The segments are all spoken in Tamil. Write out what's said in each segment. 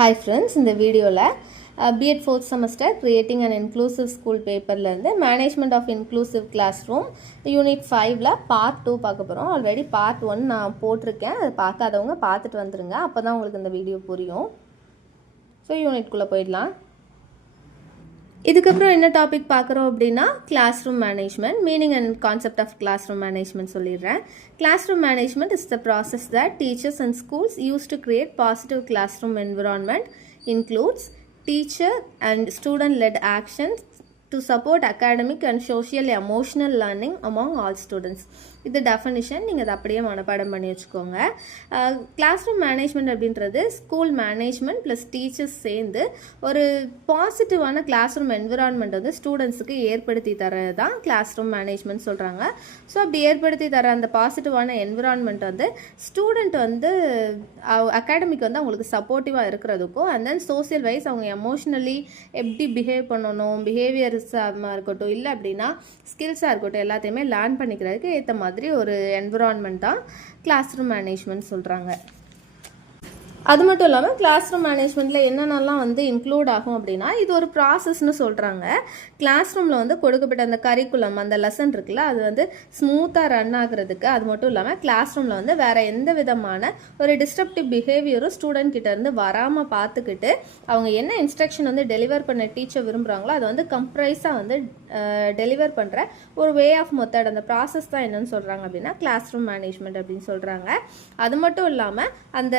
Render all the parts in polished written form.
Hi friends, இந்த வீடியோவில் B.Ed 4th semester creating an inclusive school பேப்பர்லேருந்து management of inclusive classroom unit 5ல part 2 பார்க்க போகிறோம். ஆல்ரெடி part 1 நான் போட்டிருக்கேன். அது பார்க்காதவங்க பார்த்துட்டு வந்துருங்க. அப்போ தான் உங்களுக்கு இந்த வீடியோ புரியும். ஸோ யூனிட்குள்ளே போயிடலாம். இதுக்கப்புறம் என்ன டாபிக் பார்க்குறோம் அப்படின்னா classroom management meaning and concept of classroom management சொல்லிடுறேன். Classroom management is the process that teachers and schools use to create positive classroom environment includes teacher and student led actions to support academic and social emotional learning among all students. இது டெஃபனிஷன் நீங்கள் அதை அப்படியே மனப்பாடம் பண்ணி வச்சுக்கோங்க. கிளாஸ் ரூம் மேனேஜ்மெண்ட் அப்படின்றது ஸ்கூல் மேனேஜ்மெண்ட் ப்ளஸ் டீச்சர்ஸ் சேர்ந்து ஒரு பாசிட்டிவான கிளாஸ் ரூம் என்விரான்மெண்ட் வந்து ஸ்டூடெண்ட்ஸுக்கு ஏற்படுத்தி தரது தான் கிளாஸ் ரூம் மேனேஜ்மெண்ட் சொல்கிறாங்க. ஸோ அப்படி ஏற்படுத்தி தர அந்த பாசிட்டிவான என்விரான்மெண்ட் வந்து ஸ்டூடெண்ட் வந்து அகாடமிக் வந்து அவங்களுக்கு சப்போர்ட்டிவாக இருக்கிறதுக்கும் அண்ட் தென் சோசியல் வைஸ் அவங்க எமோஷ்னலி எப்படி பிஹேவ் பண்ணணும், பிஹேவியர்ஸாக இருக்கட்டும் இல்லை அப்படின்னா ஸ்கில்ஸாக இருக்கட்டும் எல்லாத்தையுமே லேர்ன் பண்ணிக்கிறதுக்கு ஏற்ற மாதிரி ஒரு என்விரான்மெண்ட் தான் கிளாஸ் ரூம் மேனேஜ்மெண்ட் சொல்கிறாங்க. அது மட்டும் இல்லாமல் கிளாஸ் ரூம் மேனேஜ்மெண்ட்டில் என்னென்னலாம் வந்து இன்க்ளூட் ஆகும் அப்படின்னா இது ஒரு ப்ராசஸ்னு சொல்கிறாங்க. கிளாஸ் ரூமில் வந்து கொடுக்கப்பட்ட அந்த கரிக்குலம் அந்த லெசன் இருக்குல்ல அது வந்து ஸ்மூத்தாக ரன் ஆகுறதுக்கு, அது மட்டும் இல்லாமல் கிளாஸ் ரூமில் வந்து வேறு எந்த விதமான ஒரு டிஸ்ட்ரப்டிவ் பிஹேவியரும் ஸ்டூடெண்ட் கிட்ட இருந்து வராமல் பார்த்துக்கிட்டு அவங்க என்ன இன்ஸ்ட்ரக்ஷன் வந்து டெலிவர் பண்ண டீச்சர் விரும்புகிறாங்களோ அதை வந்து கம்ப்ரைஸாக வந்து டெலிவர் பண்ணுற ஒரு வே ஆஃப் மெத்தட் அந்த ப்ராசஸ் தான் என்னன்னு சொல்கிறாங்க அப்படின்னா கிளாஸ் ரூம் மேனேஜ்மெண்ட் அப்படின்னு சொல்கிறாங்க. அது மட்டும் இல்லாமல் அந்த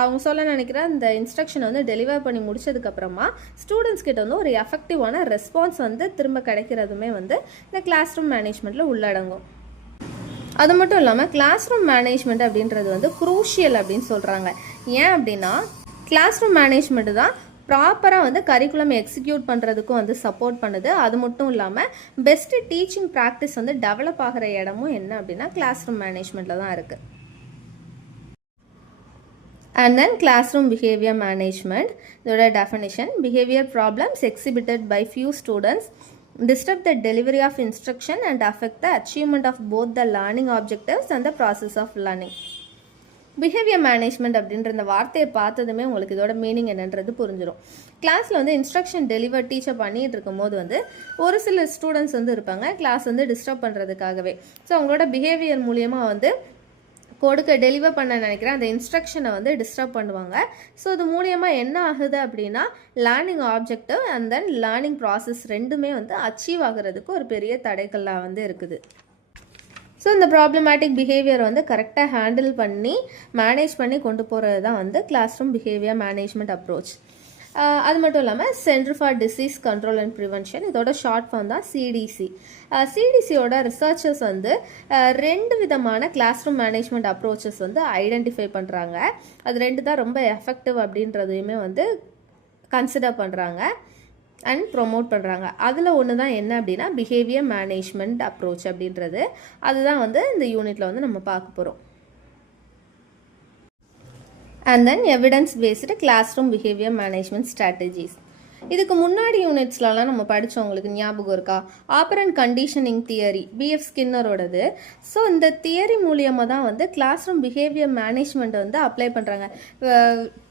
அவங்க சொல்ல நினைக்கிற அந்த இன்ஸ்ட்ரக்ஷனை வந்து டெலிவர் பண்ணி முடிச்சதுக்கப்புறமா ஸ்டூடெண்ட்ஸ் கிட்ட வந்து ஒரு எஃபெக்டிவான ரெஸ்பான்ஸ் வந்து திரும்ப கிடைக்கிறதுமே வந்து இந்த கிளாஸ் ரூம் மேனேஜ்மெண்ட்டில் உள்ளடங்கும். அது மட்டும் இல்லாமல் கிளாஸ் ரூம் மேனேஜ்மெண்ட் அப்படின்றது வந்து குரூஷியல் அப்படின்னு சொல்கிறாங்க. ஏன் அப்படின்னா கிளாஸ் ரூம் மேனேஜ்மெண்ட் தான் ப்ராப்பராக வந்து கரிக்குலம் எக்ஸிக்யூட் பண்ணுறதுக்கும் வந்து சப்போர்ட் பண்ணுது. அது மட்டும் இல்லாமல் பெஸ்ட்டு டீச்சிங் ப்ராக்டிஸ் வந்து டெவலப் ஆகிற இடமும் என்ன அப்படின்னா கிளாஸ் ரூம் மேனேஜ்மெண்ட்டில் தான் இருக்குது. And then classroom behavior management, இதோட definition, behavior problems exhibited by few students disturb the delivery of instruction and affect the achievement of both the learning objectives and the process of learning. Behaviour management அப்படின்ற இந்த வார்த்தையை பார்த்ததுமே உங்களுக்கு இதோட மீனிங் என்னன்றது புரிஞ்சிடும். கிளாஸில் வந்து இன்ஸ்ட்ரக்ஷன் டெலிவர் டீச்சர் பண்ணிகிட்டு இருக்கும்போது வந்து ஒரு சில ஸ்டூடெண்ட்ஸ் வந்து இருப்பாங்க கிளாஸ் வந்து டிஸ்டர்ப் பண்ணுறதுக்காகவே. ஸோ அவங்களோட பிஹேவியர் மூலியமாக வந்து டெலிவர் பண்ண நினைக்கிறேன் அந்த இன்ஸ்ட்ரக்ஷனை வந்து டிஸ்டர்ப் பண்ணுவாங்க. ஸோ இது மூலியமாக என்ன ஆகுது அப்படின்னா learning objective and then learning process ரெண்டுமே வந்து அச்சீவ் ஆகிறதுக்கு ஒரு பெரிய தடைகளாக வந்து இருக்குது. ஸோ இந்த ப்ராப்ளமேட்டிக் பிஹேவியர் வந்து கரெக்டாக ஹேண்டில் பண்ணி மேனேஜ் பண்ணி கொண்டு போகிறது தான் வந்து classroom behaviour management approach. அது மட்டும் இல்லாமல் centre for disease control and prevention இதோட ஷார்ட் ஃபார்ம் தான் சிடிசி. சிடிசியோட ரிசர்ச்சர்ஸ் வந்து 2 விதமான கிளாஸ் ரூம் மேனேஜ்மெண்ட் அப்ரோச்சஸ் வந்து ஐடென்டிஃபை பண்ணுறாங்க. அது 2 தான் ரொம்ப எஃபெக்டிவ் அப்படின்றதையுமே வந்து கன்சிடர் பண்ணுறாங்க அண்ட் ப்ரொமோட் பண்ணுறாங்க. அதில் ஒன்று தான் என்ன அப்படின்னா பிஹேவியர் மேனேஜ்மெண்ட் அப்ரோச் அப்படின்றது. அதுதான் வந்து இந்த யூனிட்டில் வந்து நம்ம பார்க்க போகிறோம். And then evidence-based classroom behavior management strategies. இதுக்கு முன்னாடி யூனிட்ஸ்லாம் நம்ம படித்தவங்களுக்கு ஞாபகம் இருக்கா? ஆப்பரண்ட் கண்டிஷனிங் தியரி பிஎஃப் ஸ்கின்னரோடது. ஸோ இந்த தியரி மூலியமாக தான் வந்து கிளாஸ் ரூம் பிஹேவியர் மேனேஜ்மெண்ட் வந்து அப்ளை பண்ணுறாங்க.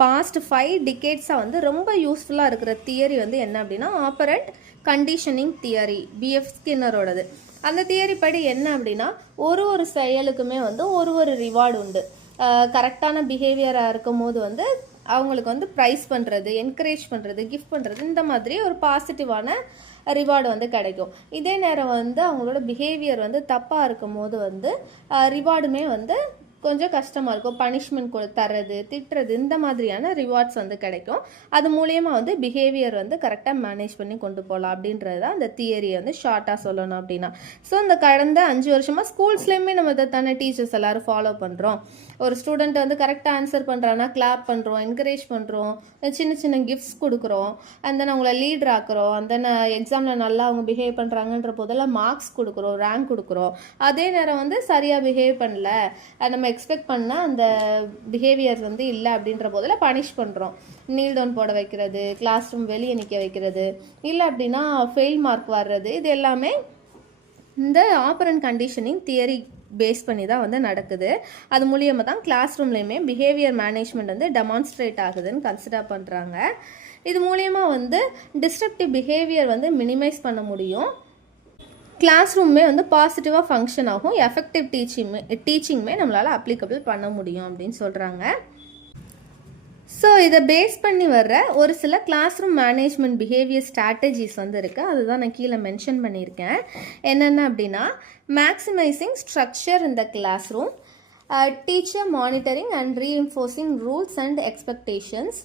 பாஸ்ட் 5 டிகேட்ஸாக வந்து ரொம்ப யூஸ்ஃபுல்லாக இருக்கிற தியரி வந்து என்ன அப்படின்னா ஆப்பரண்ட் கண்டிஷனிங் தியரி பிஎஃப் ஸ்கின்னரோடது. அந்த தியரி படி என்ன அப்படின்னா ஒரு செயலுக்குமே வந்து ஒரு ரிவார்டு உண்டு. கரெக்டான பிஹேவியராக இருக்கும் போது வந்து அவங்களுக்கு வந்து ப்ரைஸ் பண்ணுறது, என்கரேஜ் பண்ணுறது, கிஃப்ட் பண்ணுறது இந்த மாதிரி ஒரு பாசிட்டிவான ரிவார்டு வந்து கிடைக்கும். இதே நேரம் வந்து அவங்களோட பிஹேவியர் வந்து தப்பாக இருக்கும் போது வந்து ரிவார்டுமே வந்து கொஞ்சம் கஷ்டமாக இருக்கும். பனிஷ்மெண்ட் தர்றது, திட்டுறது இந்த மாதிரியான ரிவார்ட்ஸ் வந்து கிடைக்கும். அது மூலியமாக வந்து பிஹேவியர் வந்து கரெக்டாக மேனேஜ் பண்ணி கொண்டு போகலாம் அப்படின்றது தான் அந்த தியரியை வந்து ஷார்ட்டாக சொல்லணும் அப்படின்னா. ஸோ இந்த கடந்த 5 வருஷமாக ஸ்கூல்ஸ்லேயுமே நம்ம இதை தானே டீச்சர்ஸ் எல்லோரும் ஃபாலோ பண்ணுறோம். ஒரு ஸ்டூடெண்ட் வந்து கரெக்டாக ஆன்சர் பண்ணுறான்னா கிளாப் பண்ணுறோம், என்கரேஜ் பண்ணுறோம், சின்ன கிஃப்ட்ஸ் கொடுக்குறோம், அண்ட் தென் அவங்கள லீடர் ஆக்குறோம், அண்ட் தென் எக்ஸாமில் நல்லா அவங்க பிஹேவ் பண்ணுறாங்கன்ற போதெல்லாம் மார்க்ஸ் கொடுக்குறோம், ரேங்க் கொடுக்குறோம். அதே நேரம் வந்து சரியாக பிஹேவ் பண்ணல நம்ம எக்ஸ்பெக்ட் பண்ணால் அந்த பிஹேவியர் வந்து இல்லை அப்படின்ற போதில் பனிஷ் பண்ணுறோம். நீல் டவுன் போட வைக்கிறது, கிளாஸ் ரூம் வெளியே நிற்க வைக்கிறது, இல்லை அப்படின்னா ஃபெயில் மார்க் வர்றது, இது எல்லாமே இந்த ஆப்பரண்ட் கண்டிஷனிங் தியரி பேஸ் பண்ணி தான் வந்து நடக்குது. அது மூலியமாக தான் கிளாஸ் ரூம்லேயுமே பிஹேவியர் மேனேஜ்மெண்ட் வந்து டெமான்ஸ்ட்ரேட் ஆகுதுன்னு கன்சிடர் பண்ணுறாங்க. இது மூலியமாக வந்து டிஸ்ட்ரப்டிவ் பிஹேவியர் வந்து மினிமைஸ் பண்ண முடியும். கிளாஸ் ரூமே வந்து பாசிட்டிவாக ஃபங்க்ஷன் ஆகும். எஃபெக்டிவ் டீச்சிங்குமே நம்மளால் அப்ளிகபிள் பண்ண முடியும் அப்படின்னு சொல்கிறாங்க. ஸோ இதை பேஸ் பண்ணி வர்ற ஒரு சில classroom management behaviour strategies வந்து இருக்குது. அதுதான் நான் கீழே மென்ஷன் பண்ணியிருக்கேன். என்னென்ன அப்படின்னா, maximising structure in the classroom, teacher monitoring and reinforcing rules and expectations,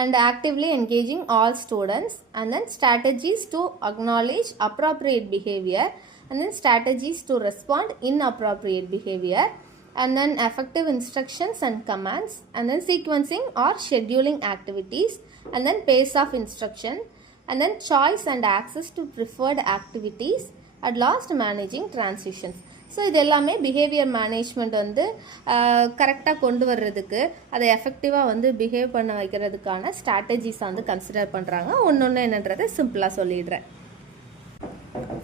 and actively engaging all students, and then strategies to acknowledge appropriate behavior, and then strategies to respond inappropriate behavior, and then effective instructions and commands, and then sequencing or scheduling activities, and then pace of instruction, and then choice and access to preferred activities, at last managing transitions. So இது எல்லாமே பிஹேவியர் மேனேஜ்மெண்ட் வந்து கரெக்டாக கொண்டு வர்றதுக்கு, அதை எஃபெக்டிவாக வந்து பிஹேவ் பண்ண வைக்கிறதுக்கான ஸ்ட்ராட்டஜிஸை வந்து கன்சிடர் பண்ணுறாங்க. ஒன்று என்னன்றதை சிம்பிளாக சொல்லிடுறேன்.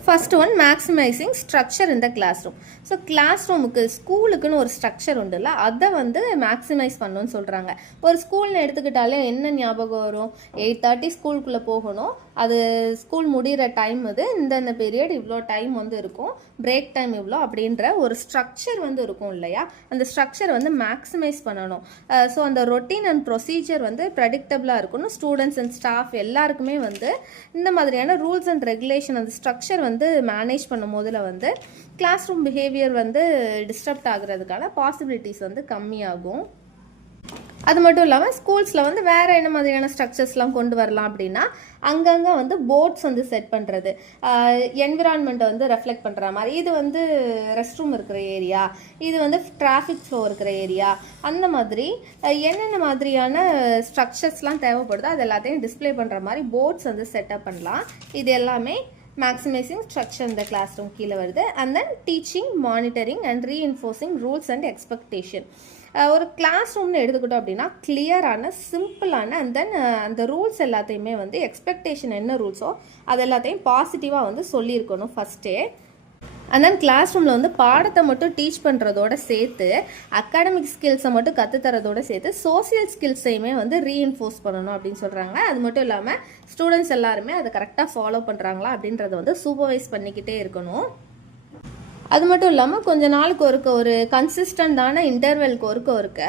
First one, maximising structure in the classroom. So class ரூமுக்கு ஸ்கூலுக்குன்னு ஒரு ஸ்ட்ரக்சர் உண்டுல்ல, அதை வந்து மேக்ஸிமைஸ் பண்ணணும்னு சொல்கிறாங்க. ஒரு ஸ்கூல்னு எடுத்துக்கிட்டாலே என்ன ஞாபகம் வரும்? 8:30 ஸ்கூலுக்குள்ளே போகணும், அது ஸ்கூல் முடிகிற டைம் வந்து இந்தந்த பீரியட் இவ்வளோ டைம் வந்து இருக்கும், பிரேக் டைம் இவ்வளோ அப்படின்ற ஒரு ஸ்ட்ரக்சர் வந்து இருக்கும் இல்லையா? அந்த ஸ்ட்ரக்சர் வந்து மேக்ஸிமைஸ் பண்ணணும். ஸோ அந்த ரொட்டீன் அண்ட் ப்ரொசீஜர் வந்து ப்ரெடிக்டபிளாக இருக்கணும். ஸ்டூடெண்ட்ஸ் அண்ட் ஸ்டாஃப் எல்லாருக்குமே வந்து இந்த மாதிரியான ரூல்ஸ் அண்ட் ரெகுலேஷன், அந்த ஸ்ட்ரக்சர் வந்து மேனேஜ் பண்ணும் போதில் வந்து கிளாஸ் ரூம் பிஹேவியர் வந்து டிஸ்டர்ப்ட் ஆகுறதுக்கான பாசிபிலிட்டிஸ் வந்து கம்மியாகும். அது மட்டும் இல்லாமல் ஸ்கூல்ஸில் வந்து வேறு என்ன மாதிரியான ஸ்ட்ரக்சர்ஸ்லாம் கொண்டு வரலாம் அப்படின்னா, அங்கங்கே வந்து போர்ட்ஸ் வந்து செட் பண்ணுறது, என்விரான்மெண்ட்டை வந்து ரெஃப்ளெக்ட் பண்ணுற மாதிரி. இது வந்து ரெஸ்ட் ரூம் இருக்கிற ஏரியா, இது வந்து டிராஃபிக் ஃப்ளோ இருக்கிற ஏரியா, அந்த மாதிரி என்னென்ன மாதிரியான ஸ்ட்ரக்சர்ஸ்லாம் தேவைப்படுதோ அது எல்லாத்தையும் டிஸ்பிளே பண்ணுற மாதிரி போர்ட்ஸ் வந்து செட்டப் பண்ணலாம். இது எல்லாமே மேக்ஸிமைசிங் ஸ்ட்ரக்சர் இந்த கிளாஸ் ரூம் கீழே வருது. And then teaching, monitoring and reinforcing rules and expectation. ஒரு கிளாஸ் ரூம்னு எடுத்துக்கிட்டோம் அப்படின்னா கிளியரான, சிம்பிளான, அண்ட் தென் அந்த ரூல்ஸ் எல்லாத்தையுமே வந்து எக்ஸ்பெக்டேஷன் என்ன ரூல்ஸோ அது எல்லாத்தையும் பாசிட்டிவாக வந்து சொல்லியிருக்கணும் ஃபஸ்ட்டே. அண்ட் தென் கிளாஸ் ரூமில் வந்து பாடத்தை மட்டும் டீச் பண்ணுறதோட சேர்த்து அகாடமிக் ஸ்கில்ஸை மட்டும் கற்றுத்தரதோட சேர்த்து சோசியல் ஸ்கில்ஸையுமே வந்து ரீஇன்ஃபோர்ஸ் பண்ணணும் அப்படின்னு சொல்கிறாங்க. அது மட்டும் இல்லாமல் ஸ்டூடெண்ட்ஸ் எல்லாருமே அதை கரெக்டாக ஃபாலோ பண்ணுறாங்களா அப்படின்றத வந்து சூப்பர்வைஸ் பண்ணிக்கிட்டே இருக்கணும். அது மட்டும் இல்லாமல் கொஞ்ச நாளுக்கு ஒரு கன்சிஸ்டண்டான இன்டர்வெலுக்கு ஒருக்க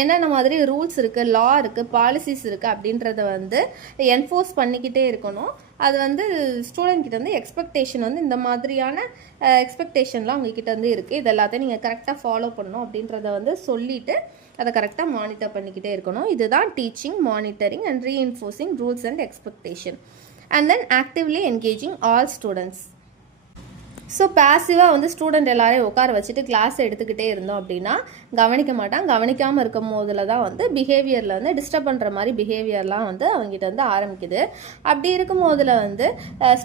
என்னென்ன மாதிரி ரூல்ஸ் இருக்குது, லா இருக்குது, பாலிசிஸ் இருக்குது அப்படின்றத வந்து என்ஃபோர்ஸ் பண்ணிக்கிட்டே இருக்கணும். அது வந்து ஸ்டூடெண்ட் கிட்ட வந்து எக்ஸ்பெக்டேஷன் வந்து இந்த மாதிரியான எக்ஸ்பெக்டேஷன்லாம் உங்ககிட்ட வந்து இருக்குது, இது எல்லாத்தையும் நீங்கள் கரெக்டாக ஃபாலோ பண்ணணும் அப்படின்றத வந்து சொல்லிவிட்டு அதை கரெக்டாக மானிட்டர் பண்ணிக்கிட்டே இருக்கணும். இதுதான் teaching, monitoring and reinforcing rules and expectation. And then actively engaging all students. So பேசிவாக வந்து ஸ்டூடெண்ட் எல்லாரையும் உட்கார வச்சுட்டு கிளாஸ் எடுத்துக்கிட்டே இருந்தோம் அப்படின்னா கவனிக்க மாட்டான். கவனிக்காமல் இருக்கும் போதில் தான் வந்து பிஹேவியரில் வந்து டிஸ்டர்ப் பண்ணுற மாதிரி பிஹேவியர்லாம் வந்து அவங்ககிட்ட வந்து ஆரம்பிக்குது. அப்படி இருக்கும் போதில் வந்து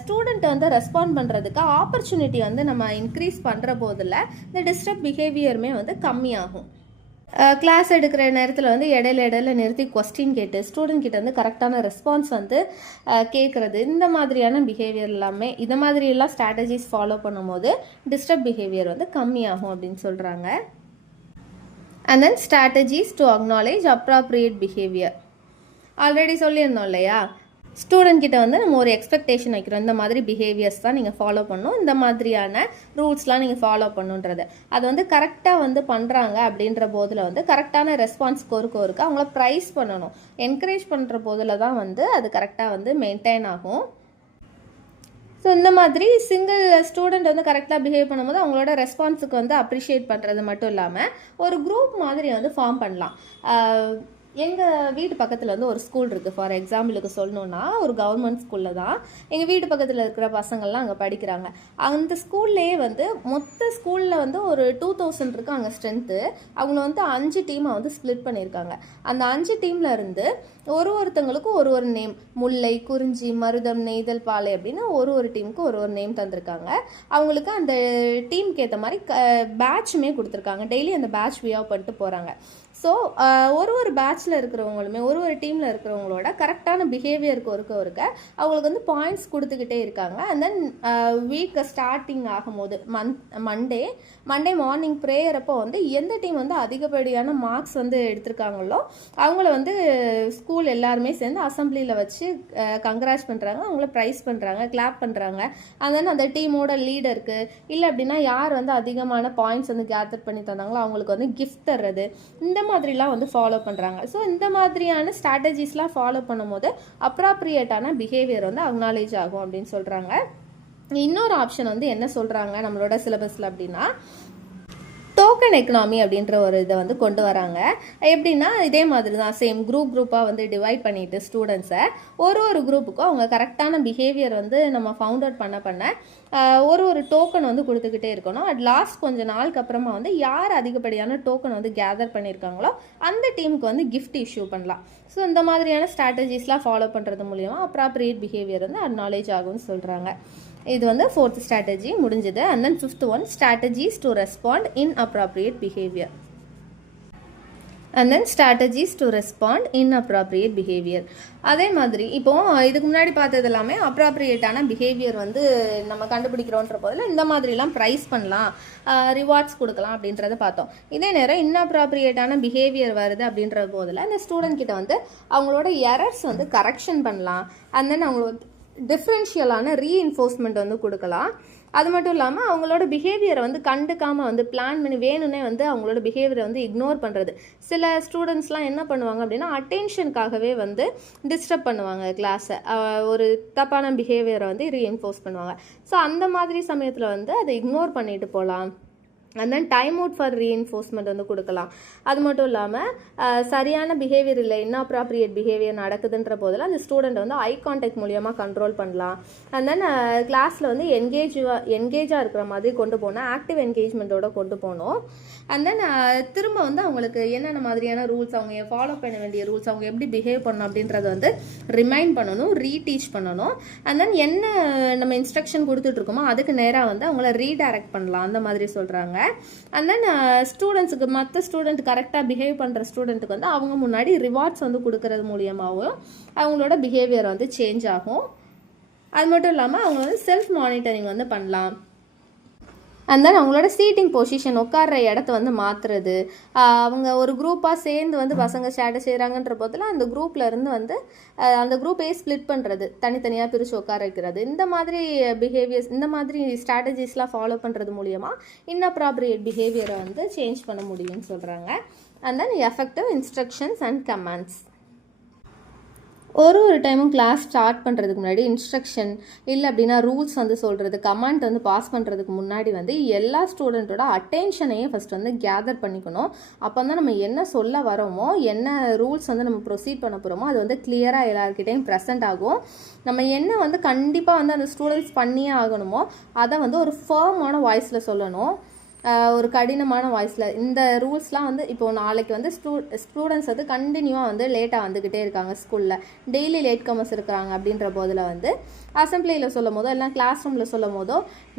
ஸ்டூடெண்ட்டை வந்து ரெஸ்பாண்ட் பண்ணுறதுக்கு ஆப்பர்ச்சுனிட்டி வந்து நம்ம இன்க்ரீஸ் பண்ணுற போதில் இந்த டிஸ்டர்ப் பிஹேவியருமே வந்து கம்மியாகும். கிளாஸ் எடுக்கிற நேரத்தில் வந்து இடையில நிறுத்தி கொஸ்டின் கேட்டு ஸ்டூடெண்ட் கிட்ட வந்து கரெக்டான ரெஸ்பான்ஸ் வந்து கேட்குறது, இந்த மாதிரியான பிஹேவியர் எல்லாமே இந்த மாதிரியெல்லாம் ஸ்ட்ராட்டஜிஸ் ஃபாலோ பண்ணும்போது டிஸ்டர்ப் பிஹேவியர் வந்து கம்மியாகும் அப்படின்னு சொல்கிறாங்க. And then strategies to acknowledge appropriate behaviour. Already சொல்லியிருந்தோம் இல்லையா, ஸ்டூடெண்ட் கிட்ட வந்து நம்ம ஒரு எக்ஸ்பெக்டேஷன் வைக்கிறோம், இந்த மாதிரி பிஹேவியர்ஸ் தான் நீங்கள் ஃபாலோ பண்ணணும், இந்த மாதிரியான ரூல்ஸ்லாம் நீங்கள் ஃபாலோ பண்ணுன்றது. அது வந்து கரெக்டாக வந்து பண்ணுறாங்க அப்படின்ற போதில் வந்து கரெக்டான ரெஸ்பான்ஸ் கோருக்க அவங்கள ப்ரைஸ் பண்ணணும். என்கரேஜ் பண்ணுற போதில் தான் வந்து அது கரெக்டாக வந்து மெயின்டைன் ஆகும். ஸோ இந்த மாதிரி சிங்கிள் ஸ்டூடெண்ட் வந்து கரெக்டாக பிஹேவ் பண்ணும்போது அவங்களோட ரெஸ்பான்ஸுக்கு வந்து அப்ரிஷியேட் பண்ணுறது மட்டும் இல்லாமல் ஒரு குரூப் மாதிரி வந்து ஃபார்ம் பண்ணலாம். எங்கள் வீட்டு பக்கத்தில் வந்து ஒரு ஸ்கூல் இருக்குது. ஃபார் எக்ஸாம்பிளுக்கு சொல்லணுன்னா ஒரு கவர்மெண்ட் ஸ்கூலில் தான் எங்கள் வீட்டு பக்கத்தில் இருக்கிற பசங்கள்லாம் அங்கே படிக்கிறாங்க. அந்த ஸ்கூல்லேயே வந்து மொத்த ஸ்கூலில் வந்து ஒரு 2000 இருக்குது அங்கே ஸ்ட்ரென்த்து. அவங்கள வந்து 5 டீமாக வந்து ஸ்ப்ளிட் பண்ணியிருக்காங்க. அந்த 5 டீமில் இருந்து ஒருத்தங்களுக்கும் ஒரு நேம், முல்லை, குறிஞ்சி, மருதம், நெய்தல், பாலை அப்படின்னு ஒரு டீமுக்கு ஒரு நேம் தந்திருக்காங்க. அவங்களுக்கு அந்த டீமுக்கு ஏற்ற மாதிரி பேட்சுமே கொடுத்துருக்காங்க. டெய்லி அந்த பேட்ச் வியர் பண்ணிட்டு போகிறாங்க. ஸோ ஒரு பேட்சில் இருக்கிறவங்களுமே ஒரு டீமில் இருக்கிறவங்களோட கரெக்டான பிஹேவியருக்கு இருக்க அவங்களுக்கு வந்து பாயிண்ட்ஸ் கொடுத்துக்கிட்டே இருக்காங்க. அண்ட் தென் வீக் ஸ்டார்டிங் ஆகும்போது மண்டே மார்னிங் ப்ரேயர் அப்போ வந்து எந்த டீம் வந்து அதிகப்படியான மார்க்ஸ் வந்து எடுத்திருக்காங்களோ அவங்கள வந்து ஸ்கூல் எல்லாருமே சேர்ந்து அசம்பிளியில் வச்சு கங்க்ராட்ஸ் பண்ணுறாங்க, அவங்கள ப்ரைஸ் பண்ணுறாங்க, கிளாப் பண்ணுறாங்க. அண்ட் தென் அந்த டீமோட லீடருக்கு இல்லை அப்படின்னா யார் வந்து அதிகமான பாயிண்ட்ஸ் வந்து கேதர் பண்ணி தந்தாங்களோ அவங்களுக்கு வந்து கிஃப்ட் தர்றது, இந்த மாதிரிலாம் வந்து ஃபாலோ பண்ணுறாங்க. ஸோ இந்த மாதிரியான ஸ்ட்ராட்டஜிஸ்லாம் ஃபாலோ பண்ணும்போது அப்ராப்ரியேட்டான பிஹேவியர் வந்து அக்னாலேஜ் ஆகும் அப்படின்னு சொல்கிறாங்க. இன்னொரு ஆப்ஷன் வந்து என்ன சொல்கிறாங்க நம்மளோட சிலபஸில் அப்படின்னா, டோக்கன் எக்கனாமி அப்படின்ற ஒரு இதை வந்து கொண்டு வராங்க. எப்படின்னா இதே மாதிரி தான் சேம் குரூப்பாக வந்து டிவைட் பண்ணிவிட்டு ஸ்டூடெண்ட்ஸை ஒரு குரூப்புக்கும் அவங்க கரெக்டான பிஹேவியர் வந்து நம்ம ஃபவுண்ட் அவுட் பண்ண ஒரு டோக்கன் வந்து கொடுத்துக்கிட்டே இருக்கணும். அட் லாஸ்ட் கொஞ்சம் நாளுக்கு அப்புறமா வந்து யார் அதிகப்படியான டோக்கன் வந்து கேதர் பண்ணியிருக்காங்களோ அந்த டீமுக்கு வந்து கிஃப்ட் இஷ்யூ பண்ணலாம். ஸோ இந்த மாதிரியான ஸ்ட்ராட்டஜிஸ்லாம் ஃபாலோ பண்ணுறது மூலிமா அப்ராப்ரியேட் பிஹேவியர் வந்து அக்னாலேஜ் ஆகும்னு சொல்கிறாங்க. இது வந்து 4th strategy முடிஞ்சது. And then 5th one, strategies to respond inappropriate behavior. And then strategies to respond inappropriate behaviour. அதே மாதிரி இப்போ இதுக்கு முன்னாடி பார்த்தது எல்லாமே அப்ராப்ரியேட்டான பிஹேவியர் வந்து நம்ம கண்டுபிடிக்கிறோன்ற போதில் இந்த மாதிரிலாம் ப்ரைஸ் பண்ணலாம், ரிவார்ட்ஸ் கொடுக்கலாம் அப்படின்றத பார்த்தோம். இதே நேரம் இன்அப்ராப்ரியேட்டான பிஹேவியர் வருது அப்படின்ற போதில் இந்த ஸ்டூடெண்ட் கிட்ட வந்து அவங்களோட எரர்ஸ் வந்து கரெக்ஷன் பண்ணலாம். அண்ட் தென் அவங்களுக்கு டிஃப்ரென்ஷியலான ரீஇன்ஃபோர்ஸ்மெண்ட் வந்து கொடுக்கலாம். அது மட்டும் இல்லாமல் அவங்களோட பிஹேவியரை வந்து கண்டுக்காமல் வந்து பிளான் பண்ணி வேணும்னே வந்து அவங்களோட பிஹேவியரை வந்து இக்னோர் பண்ணுறது. சில ஸ்டூடெண்ட்ஸ்லாம் என்ன பண்ணுவாங்க அப்படின்னா அட்டென்ஷனுக்காகவே வந்து டிஸ்டர்ப் பண்ணுவாங்க கிளாஸை, ஒரு தப்பான பிஹேவியரை வந்து ரீஇன்ஃபோர்ஸ் பண்ணுவாங்க. ஸோ அந்த மாதிரி சமயத்தில் வந்து அதை இக்னோர் பண்ணிட்டு போகலாம். And then time out for reinforcement வந்து கொடுக்கலாம். அது மட்டும் இல்லாமல் சரியான பிஹேவியர் இல்லை இன்அப்ராப்ரியேட் பிஹேவியர் நடக்குதுன்ற போதில் அந்த ஸ்டூடெண்ட் வந்து ஐ கான்டாக்ட் மூலியமாக கண்ட்ரோல் பண்ணலாம். அண்ட் தென் கிளாஸில் வந்து என்கேஜாக இருக்கிற மாதிரி கொண்டு போகணும், ஆக்டிவ் என்கேஜ்மெண்ட்டோட கொண்டு போகணும். அண்ட் தென் திரும்ப வந்து அவங்களுக்கு என்னென்ன மாதிரியான ரூல்ஸ், அவங்க ஃபாலோ பண்ண வேண்டிய ரூல்ஸ், அவங்க எப்படி பிஹேவ் பண்ணணும் அப்படின்றத வந்து ரிமைண்ட் பண்ணணும், ரீடீச் பண்ணணும். அண்ட் தென் என்ன நம்ம இன்ஸ்ட்ரக்ஷன் கொடுத்துட்ருக்கோமோ அதுக்கு நேராக வந்து அவங்கள ரீடைரக்ட் பண்ணலாம், அந்த மாதிரி சொல்கிறாங்க. அண்ட் தென் ஸ்டூடெண்ட்ஸுக்கு மற்ற ஸ்டூடெண்ட் கரெக்டாக பிஹேவ் பண்ணுற ஸ்டூடெண்ட்டுக்கு வந்து அவங்க முன்னாடி ரிவார்ட்ஸ் வந்து கொடுக்கறது மூலியமாகவும் அவங்களோட பிஹேவியர் வந்து சேஞ்ச் ஆகும். அது மட்டும் இல்லாமல் அவங்க வந்து செல்ஃப் மானிட்டரிங் வந்து பண்ணலாம். அண்ட் தென் அவங்களோட சீட்டிங் பொசிஷன், உட்கார்ற இடத்த வந்து மாற்றுறது, அவங்க ஒரு குரூப்பாக சேர்ந்து வந்து பசங்க சேட்டை செய்கிறாங்கன்ற போதில் அந்த குரூப்பில் இருந்து வந்து அந்த குரூப்பையே ஸ்ப்ளிட் பண்ணுறது, தனித்தனியாக பிரித்து உட்கார வைக்கிறது, இந்த மாதிரி பிஹேவியர்ஸ், இந்த மாதிரி ஸ்ட்ராட்டஜிஸ்லாம் ஃபாலோ பண்ணுறது மூலியமாக இன்அப்ராப்ரியேட் பிஹேவியரை வந்து சேஞ்ச் பண்ண முடியும்னு சொல்கிறாங்க. And then effective instructions and commands. ஒரு டைமும் கிளாஸ் ஸ்டார்ட் பண்ணுறதுக்கு முன்னாடி இன்ஸ்ட்ரக்ஷன் இல்லை அப்படின்னா ரூல்ஸ் வந்து சொல்கிறது, கமாண்ட் வந்து பாஸ் பண்ணுறதுக்கு முன்னாடி வந்து எல்லா ஸ்டூடெண்ட்டோட அட்டென்ஷனையும் ஃபஸ்ட் வந்து கேதர் பண்ணிக்கணும். அப்போ தான் நம்ம என்ன சொல்ல வரோமோ, என்ன ரூல்ஸ் வந்து நம்ம ப்ரொசீட் பண்ண போகிறோமோ அது வந்து கிளியராக எல்லாருக்கிட்டையும் ப்ரெசென்ட் ஆகும். நம்ம என்ன வந்து கண்டிப்பாக வந்து அந்த ஸ்டூடெண்ட்ஸ் பண்ணியே ஆகணுமோ அதை வந்து ஒரு ஃபர்மான வாய்ஸில் சொல்லணும், ஒரு கடினமான வாய்ஸில். இந்த ரூல்ஸ்லாம் வந்து இப்போது நாளைக்கு வந்து ஸ்டூடெண்ட்ஸ் வந்து கண்டினியூவாக வந்து லேட்டாக வந்துக்கிட்டே இருக்காங்க, ஸ்கூலில் டெய்லி லேட் கமர்ஸ் இருக்கிறாங்க அப்படின்ற போதில் வந்து அசம்பிளியில் சொல்லும் போதோ இல்லை கிளாஸ் ரூமில் சொல்லும் போதோ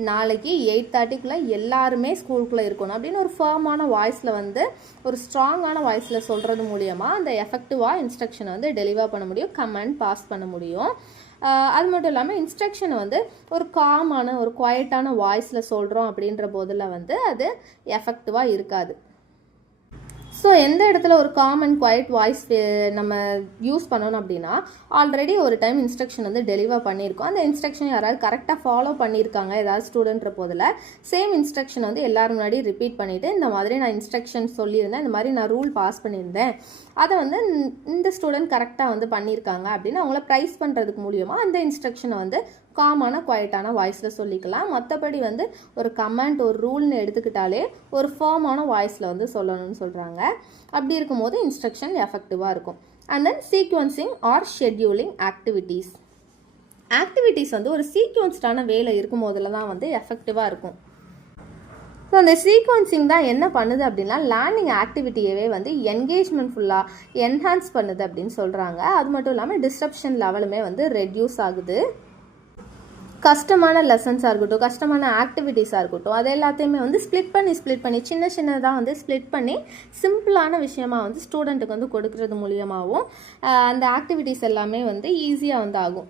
நாளைக்கு 8:30 எல்லாருமே ஸ்கூலுக்குள்ளே இருக்கணும் அப்படின்னு ஒரு ஃபர்மான வாய்ஸில் வந்து ஒரு ஸ்ட்ராங்கான வாய்ஸில் சொல்கிறது மூலியமாக அந்த எஃபெக்டிவாக இன்ஸ்ட்ரக்ஷனை வந்து டெலிவர் பண்ண முடியும், கமெண்ட் பாஸ் பண்ண முடியும். அது மட்டும் இல்லாமல் இன்ஸ்ட்ரக்ஷனை வந்து ஒரு காமான ஒரு குவைட்டான வாய்ஸில் சொல்கிறோம் அப்படின்ற போதில் வந்து அது எஃபெக்டிவாக இருக்காது. ஸோ எந்த இடத்துல ஒரு காமன் குவைட் வாய்ஸ் நம்ம யூஸ் பண்ணணும் அப்படின்னா, ஆல்ரெடி ஒரு டைம் இன்ஸ்ட்ரக்ஷன் வந்து டெலிவர் பண்ணியிருக்கோம், அந்த இன்ஸ்ட்ரக்ஷன் யாராவது கரெக்டாக ஃபாலோ பண்ணியிருக்காங்க ஏதாவது ஸ்டூடெண்ட்ற போதில் சேம் இன்ஸ்ட்ரக்ஷன் வந்து எல்லாரும் முன்னாடி ரிப்பீட் பண்ணிவிட்டு இந்த மாதிரி நான் இன்ஸ்ட்ரக்ஷன் சொல்லியிருந்தேன், இந்த மாதிரி நான் ரூல் பாஸ் பண்ணியிருந்தேன், அதை வந்து இந்த ஸ்டூடெண்ட் கரெக்டாக வந்து பண்ணியிருக்காங்க அப்படின்னு அவங்கள ப்ரைஸ் பண்ணுறதுக்கு மூலியமாக அந்த இன்ஸ்ட்ரக்ஷனை வந்து காமான குவைட்டான வாய்ஸில் சொல்லிக்கலாம். மற்றபடி வந்து ஒரு கமெண்ட் ஒரு ரூல்னு எடுத்துக்கிட்டாலே ஒரு ஃபார்மான வாய்ஸில் வந்து சொல்லணும்னு சொல்கிறாங்க. அப்படி இருக்கும்போது இன்ஸ்ட்ரக்ஷன் எஃபெக்டிவாக இருக்கும். And then sequencing or scheduling activities வந்து ஒரு சீக்வன்ஸ்டான வேலை இருக்கும் போதில் தான் வந்து எஃபெக்டிவாக இருக்கும். ஸோ அந்த சீக்வன்சிங் தான் என்ன பண்ணுது அப்படின்னா லேர்னிங் ஆக்டிவிட்டியவே வந்து என்கேஜ்மெண்ட் ஃபுல்லாக என்ஹான்ஸ் பண்ணுது அப்படின்னு சொல்கிறாங்க. அது மட்டும் இல்லாமல் டிஸ்ட்ரப்ஷன் லெவலுமே வந்து ரெடியூஸ் ஆகுது. கஷ்டமான லெசன்ஸாக இருக்கட்டும், கஷ்டமான ஆக்டிவிட்டீஸாக இருக்கட்டும், அது எல்லாத்தையுமே வந்து ஸ்ப்ளிட் பண்ணி சின்ன சின்னதாக வந்து ஸ்ப்ளிட் பண்ணி சிம்பிளான விஷயமாக வந்து ஸ்டூடெண்ட்டுக்கு வந்து கொடுக்கறது மூலியமாகவும் அந்த ஆக்டிவிட்டீஸ் எல்லாமே வந்து ஈஸியாக வந்து ஆகும்.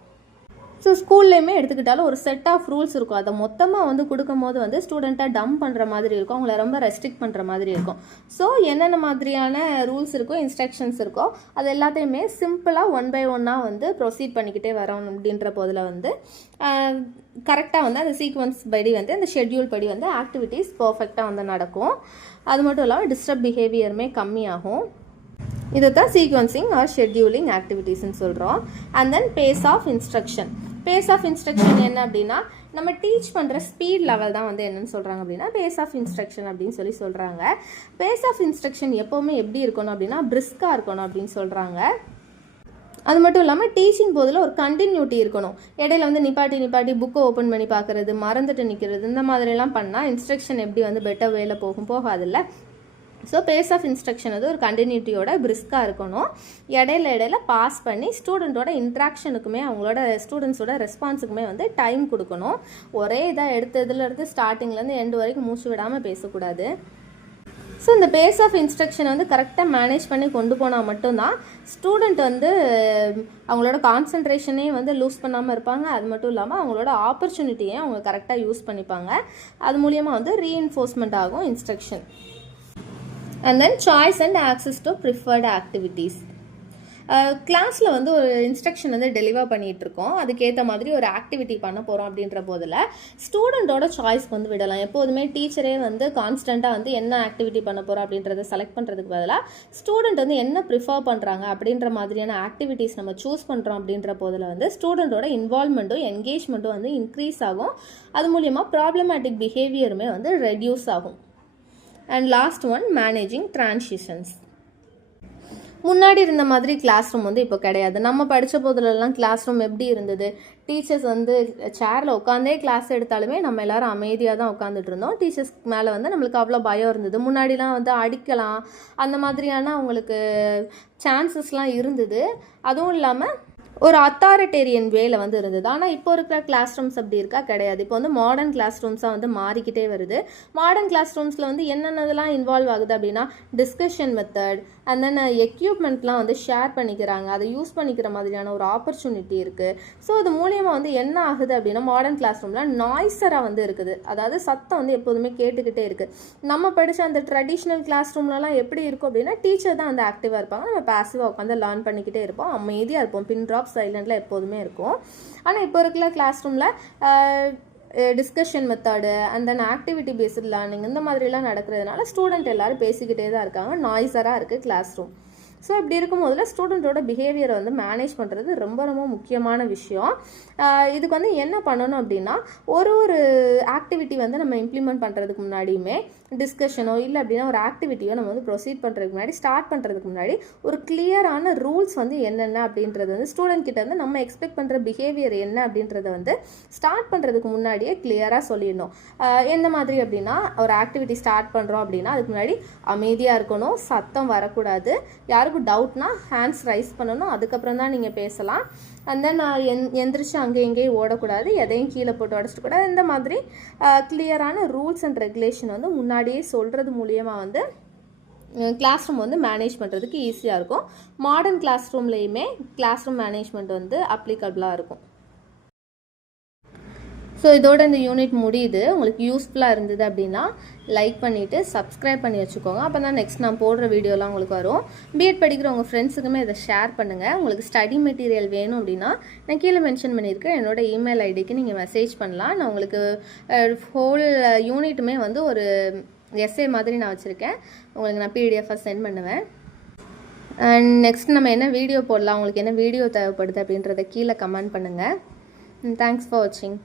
ஸோ ஸ்கூல்லேயுமே எடுத்துக்கிட்டாலும் ஒரு செட் ஆஃப் ரூல்ஸ் இருக்கும். அதை மொத்தமாக வந்து கொடுக்கும் போது வந்து ஸ்டூடெண்ட்டை டம்ப் பண்ணுற மாதிரி இருக்கும், அவங்கள ரொம்ப ரெஸ்ட்ரிக்ட் பண்ணுற மாதிரி இருக்கும். ஸோ என்னென்ன மாதிரியான ரூல்ஸ் இருக்கோ, இன்ஸ்ட்ரக்ஷன்ஸ் இருக்கோ, அது எல்லாத்தையுமே சிம்பிளாக ஒன் பை ஒன்னாக வந்து ப்ரொசீட் பண்ணிக்கிட்டே வரோம் அப்படின்ற போதில் வந்து கரெக்டாக வந்து அந்த சீக்வன்ஸ் படி வந்து அந்த ஷெட்யூல் படி வந்து ஆக்டிவிட்டீஸ் பர்ஃபெக்டாக வந்து நடக்கும். அது மட்டும் இல்லாமல் டிஸ்டர்ப் பிஹேவியருமே கம்மியாகும். இதை தான் சீக்வன்சிங் ஆர் ஷெட்யூலிங் ஆக்டிவிட்டீஸ்ன்னு சொல்கிறோம். And then pace of instruction. Pace of instruction என்ன அப்படின்னா, நம்ம டீச் பண்ணுற ஸ்பீட் லெவல் தான் வந்து என்னென்னு சொல்கிறாங்க அப்படின்னா பேஸ் ஆஃப் இன்ஸ்ட்ரக்ஷன் அப்படின்னு சொல்கிறாங்க. பேஸ் ஆஃப் இன்ஸ்ட்ரக்ஷன் எப்போவுமே எப்படி இருக்கணும் அப்படின்னா பிரிஸ்காக இருக்கணும் அப்படின்னு சொல்கிறாங்க. அது மட்டும் இல்லாமல் டீச்சிங் போதில் ஒரு கண்டினியூட்டி இருக்கணும். இடையில வந்து நிப்பாட்டி புக்கை ஓப்பன் பண்ணி பார்க்குறது, மறந்துட்டு நிற்கிறது, இந்த மாதிரிலாம் பண்ணால் இன்ஸ்ட்ரக்ஷன் எப்படி வந்து பெட்டர் வேல போகாதில்ல. ஸோ பேஸ் ஆஃப் இன்ஸ்ட்ரக்ஷன் வந்து ஒரு கண்டினியூட்டியோட பிரிஸ்காக இருக்கணும். இடையில பாஸ் பண்ணி ஸ்டூடெண்ட்டோட இன்ட்ராக்ஷனுக்குமே அவங்களோட ஸ்டூடெண்ட்ஸோட ரெஸ்பான்ஸுக்குமே வந்து டைம் கொடுக்கணும். ஒரே இதாக எடுத்ததுலேருந்து ஸ்டார்டிங்லேருந்து எண்டு வரைக்கும் மூச்சு விடாமல் பேசக்கூடாது. ஸோ இந்த பேஸ் ஆஃப் இன்ஸ்ட்ரக்ஷனை வந்து கரெக்டாக மேனேஜ் பண்ணி கொண்டு போனால் மட்டும்தான் ஸ்டூடெண்ட் வந்து அவங்களோட கான்சன்ட்ரேஷனே வந்து லூஸ் பண்ணாமல் இருப்பாங்க. அது மட்டும் இல்லாமல் அவங்களோட ஆப்பர்ச்சுனிட்டியை அவங்க கரெக்டாக யூஸ் பண்ணிப்பாங்க. அது மூலியமாக வந்து ரீஎன்ஃபோர்ஸ்மெண்ட் ஆகும் instruction. And then choice and access to preferred activities. கிளாஸில் வந்து ஒரு இன்ஸ்ட்ரக்ஷன் வந்து டெலிவர் பண்ணிகிட்ருக்கோம், அதுக்கேற்ற மாதிரி ஒரு ஆக்டிவிட்டி பண்ண போகிறோம் அப்படின்ற போதில் ஸ்டூடெண்ட்டோட சாய்ஸ்க்கு வந்து விடலாம். எப்போதுமே டீச்சரே வந்து கான்ஸ்டண்ட்டாக வந்து என்ன ஆக்டிவிட்டி பண்ண போகிறோம் அப்படின்றத செலக்ட் பண்ணுறதுக்கு பதிலாக ஸ்டூடெண்ட் வந்து என்ன ப்ரிஃபர் பண்ணுறாங்க அப்படின்ற மாதிரியான ஆக்டிவிட்டீஸ் நம்ம சூஸ் பண்ணுறோம் அப்படின்ற போதில் வந்து ஸ்டூடெண்ட்டோட இன்வால்மெண்ட்டும் என்கேஜ்மெண்ட்டும் வந்து இன்க்ரீஸ் ஆகும். அது மூலிமா ப்ராப்ளமேட்டிக் பிஹேவியருமே வந்து ரெடியூஸ் ஆகும். And last one managing transitions. முன்னாடி இருந்த மாதிரி கிளாஸ் ரூம் வந்து இப்போ கிடையாது. நம்ம படித்த போதிலெல்லாம் கிளாஸ் ரூம் எப்படி இருந்தது, டீச்சர்ஸ் வந்து சேரில் உட்காந்தே கிளாஸ் எடுத்தாலுமே நம்ம எல்லோரும் அமைதியாக தான் உட்காந்துட்டு இருந்தோம். டீச்சர்ஸ்க்கு மேலே வந்து நம்மளுக்கு அவ்வளோ பயம் இருந்தது. முன்னாடிலாம் வந்து அடிக்கலாம் அந்த மாதிரியான அவங்களுக்கு சான்சஸ்லாம் இருந்தது. அதுவும் இல்லாமல் ஒரு அத்தாரிட்டேரியன் வேல வந்து இருந்தது. ஆனால் இப்போ இருக்கிற கிளாஸ் ரூம்ஸ் அப்படி இருக்கா கிடையாது. இப்போ வந்து மாடர்ன் கிளாஸ் ரூம்ஸாக வந்து மாறிக்கிட்டே வருது. மாடர்ன் கிளாஸ் ரூம்ஸில் வந்து என்னென்னதெல்லாம் இன்வால்வ் ஆகுது அப்படின்னா டிஸ்கஷன் மெத்தட் அண்ட் தென் எக்யூப்மெண்ட்லாம் வந்து ஷேர் பண்ணிக்கிறாங்க, அதை யூஸ் பண்ணிக்கிற மாதிரியான ஒரு ஆப்பர்ச்சுனிட்டி இருக்குது. ஸோ அது மூலியமாக வந்து என்ன ஆகுது அப்படின்னா மாடர்ன் கிளாஸ் ரூமில் நாய்ஸராக வந்து இருக்குது. அதாவது சத்தம் வந்து எப்போதுமே கேட்டுக்கிட்டே இருக்குது. நம்ம படித்த அந்த ட்ரெடிஷ்னல் கிளாஸ் ரூம்லலாம் எப்படி இருக்கும் அப்படின்னா டீச்சர் தான் வந்து ஆக்டிவாக இருப்பாங்க, நம்ம பேசிவாக உட்காந்து லேர்ன் பண்ணிக்கிட்டே இருப்போம், அமைதியாக இருப்போம், பின் ட்ராப் சைலண்டில் எப்போதுமே இருக்கும். ஆனால் இப்போ இருக்கிற கிளாஸ் ரூமில் discussion method and then activity based learning இந்த மாதிரிலாம் நடக்கிறதுனால ஸ்டூடெண்ட் எல்லோரும் பேசிக்கிட்டே தான் இருக்காங்க. நாய்ஸராக இருக்குது கிளாஸ் ரூம். ஸோ இப்படி இருக்கும் போதில் ஸ்டூடெண்ட்டோட பிஹேவியரை வந்து மேனேஜ் பண்ணுறது ரொம்ப ரொம்ப முக்கியமான விஷயம். இதுக்கு வந்து என்ன பண்ணணும் அப்படின்னா ஒரு ஆக்டிவிட்டி வந்து நம்ம இம்ப்ளிமெண்ட் பண்ணுறதுக்கு முன்னாடியுமே டிஸ்கஷனோ இல்லை அப்படின்னா ஒரு ஆக்டிவிட்டியோ நம்ம வந்து ப்ரொசீட் பண்ணுறதுக்கு முன்னாடி ஸ்டார்ட் பண்ணுறதுக்கு முன்னாடி ஒரு கிளியரான ரூல்ஸ் வந்து என்னென்ன அப்படின்றது வந்து ஸ்டூடெண்ட் கிட்ட வந்து நம்ம எக்ஸ்பெக்ட் பண்ணுற பிஹேவியர் என்ன அப்படின்றத வந்து ஸ்டார்ட் பண்ணுறதுக்கு முன்னாடியே கிளியராக சொல்லிடணும். எந்த மாதிரி அப்படின்னா ஒரு ஆக்டிவிட்டி ஸ்டார்ட் பண்ணுறோம் அப்படின்னா அதுக்கு முன்னாடி அமைதியாக இருக்கணும், சத்தம் வரக்கூடாது, யாருக்கும் டவுட்னா ஹேண்ட்ஸ் ரைஸ் பண்ணணும், அதுக்கப்புறம் தான் நீங்கள் பேசலாம். அண்ட் தென் எந்திரிச்சு அங்கே எங்கேயும் ஓடக்கூடாது, எதையும் கீழே போட்டு உடச்சிட்டு கூடாது. இந்த மாதிரி கிளியரான ரூல்ஸ் அண்ட் ரெகுலேஷன் வந்து முன்னாடியே சொல்கிறது மூலியமாக வந்து கிளாஸ் ரூம் வந்து மேனேஜ் பண்ணுறதுக்கு ஈஸியாக இருக்கும். மாடர்ன் கிளாஸ் ரூம்லேயுமே கிளாஸ் ரூம் மேனேஜ்மெண்ட் வந்து அப்ளிகபிளாக இருக்கும். ஸோ இதோட இந்த யூனிட் முடியுது. உங்களுக்கு யூஸ்ஃபுல்லாக இருந்தது அப்படின்னா லைக் பண்ணிவிட்டு சப்ஸ்கிரைப் பண்ணி வச்சுக்கோங்க. அப்போ தான் நெக்ஸ்ட் நான் போடுற வீடியோலாம் உங்களுக்கு வரும். பிஎட் படிக்கிற உங்கள் ஃப்ரெண்ட்ஸுக்குமே இதை ஷேர் பண்ணுங்கள். உங்களுக்கு ஸ்டடி மெட்டீரியல் வேணும் அப்படின்னா நான் கீழே மென்ஷன் பண்ணியிருக்கேன் என்னோடய இமெயில் ஐடிக்கு நீங்கள் மெசேஜ் பண்ணலாம். நான் உங்களுக்கு ஹோல் யூனிட்டுமே வந்து ஒரு எஸ்ஏ மாதிரி நான் வச்சுருக்கேன், உங்களுக்கு நான் பிடிஎஃபாக சென்ட் பண்ணுவேன். அண்ட் நெக்ஸ்ட் நம்ம என்ன வீடியோ போடலாம், உங்களுக்கு என்ன வீடியோ தேவைப்படுது அப்படின்றத கீழே கமெண்ட் பண்ணுங்கள். தேங்க்ஸ் ஃபார் வாட்சிங்.